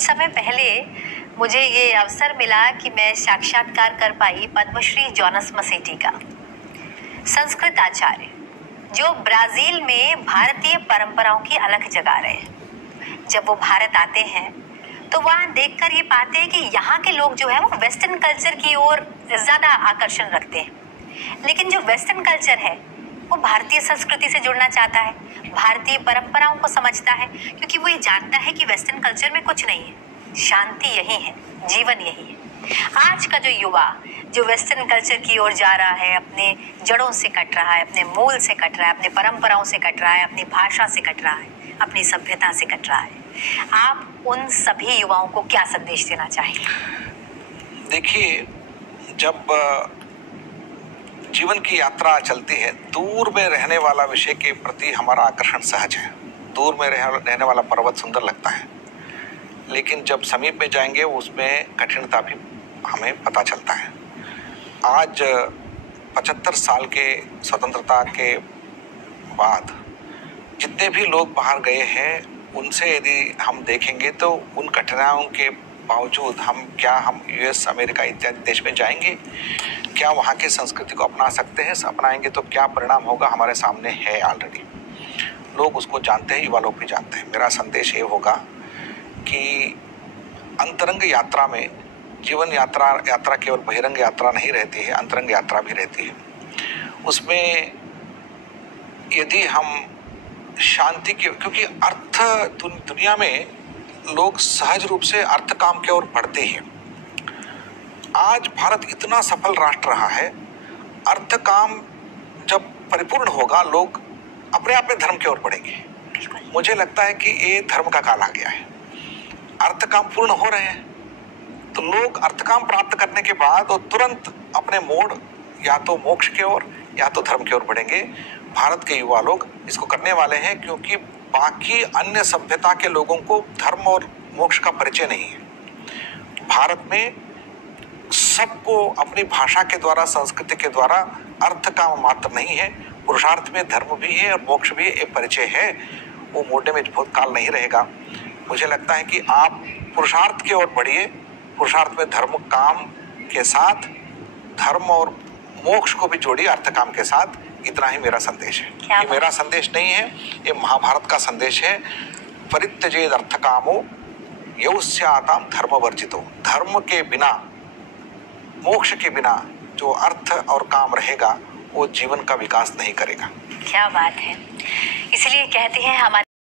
कुछ समय पहले मुझे ये अवसर मिला कि मैं साक्षात्कार कर पाई पद्मश्री जॉनस मसेट्टी का, संस्कृत आचार्य, जो ब्राजील में भारतीय परंपराओं की अलख जगा रहे हैं। जब वो भारत आते हैं तो वहाँ देखकर ये पाते हैं कि यहाँ के लोग जो है वो वेस्टर्न कल्चर की ओर ज्यादा आकर्षण रखते हैं, लेकिन जो वेस्टर्न कल्चर है वो भारतीय संस्कृति से जुड़ना चाहता है, भारतीय परंपराओं को समझता है, क्योंकि वो ये जानता है कि वेस्टर्न कल्चर में कुछ नहीं है, शांति यही है, जीवन यही है। आज का जो युवा जो वेस्टर्न कल्चर की ओर जा रहा है, अपने जड़ों से कट रहा है, अपने मूल से कट रहा है, अपने परंपराओं से कट रहा है, अपनी भाषा से कट रहा है, अपनी सभ्यता से कट रहा है, आप उन सभी युवाओं को क्या संदेश देना चाहेंगे? देखिए, जब जीवन की यात्रा चलती है, दूर में रहने वाला विषय के प्रति हमारा आकर्षण सहज है। दूर में रहने वाला पर्वत सुंदर लगता है, लेकिन जब समीप में जाएंगे उसमें कठिनता भी हमें पता चलता है। आज 75 साल के स्वतंत्रता के बाद जितने भी लोग बाहर गए हैं, उनसे यदि हम देखेंगे तो उन कठिनाइयों के बावजूद हम यूएस, अमेरिका इत्यादि देश में जाएंगे, क्या वहाँ की संस्कृति को अपना सकते हैं? अपनाएंगे तो क्या परिणाम होगा हमारे सामने है ऑलरेडी। लोग उसको जानते हैं, युवा लोग भी जानते हैं। मेरा संदेश ये होगा कि अंतरंग यात्रा में, जीवन यात्रा केवल बहिरंग यात्रा नहीं रहती है, अंतरंग यात्रा भी रहती है। उसमें यदि हम शांति के, क्योंकि अर्थ दुनिया में लोग सहज रूप से अर्थ काम की ओर बढ़ते हैं। आज भारत इतना सफल राष्ट्र रहा है, अर्थ काम जब परिपूर्ण होगा लोग अपने आप में धर्म की ओर बढ़ेंगे। मुझे लगता है कि ये धर्म का काल आ गया है। अर्थ काम पूर्ण हो रहे हैं तो लोग अर्थ काम प्राप्त करने के बाद वो तुरंत अपने मोड़ या तो मोक्ष की ओर या तो धर्म की ओर बढ़ेंगे। भारत के युवा लोग इसको करने वाले हैं, क्योंकि बाकी अन्य सभ्यता के लोगों को धर्म और मोक्ष का परिचय नहीं है। भारत में सबको अपनी भाषा के द्वारा, संस्कृति के द्वारा अर्थ का मात्र नहीं है, पुरुषार्थ में धर्म भी है और मोक्ष भी एक परिचय है। वो मोड़ने में बहुत काल नहीं रहेगा। मुझे लगता है कि आप पुरुषार्थ की ओर बढ़िए, पुरुषार्थ में धर्म काम के साथ धर्म और मोक्ष को भी जोड़िए अर्थ काम के साथ। इतना ही मेरा संदेश है। ये मेरा संदेश नहीं है, ये महाभारत का संदेश है। परित्यजेद अर्थ कामो यौस्याताम धर्म वर्जितो। धर्म के बिना, मोक्ष के बिना जो अर्थ और काम रहेगा वो जीवन का विकास नहीं करेगा। क्या बात है। इसलिए कहते हैं हमारे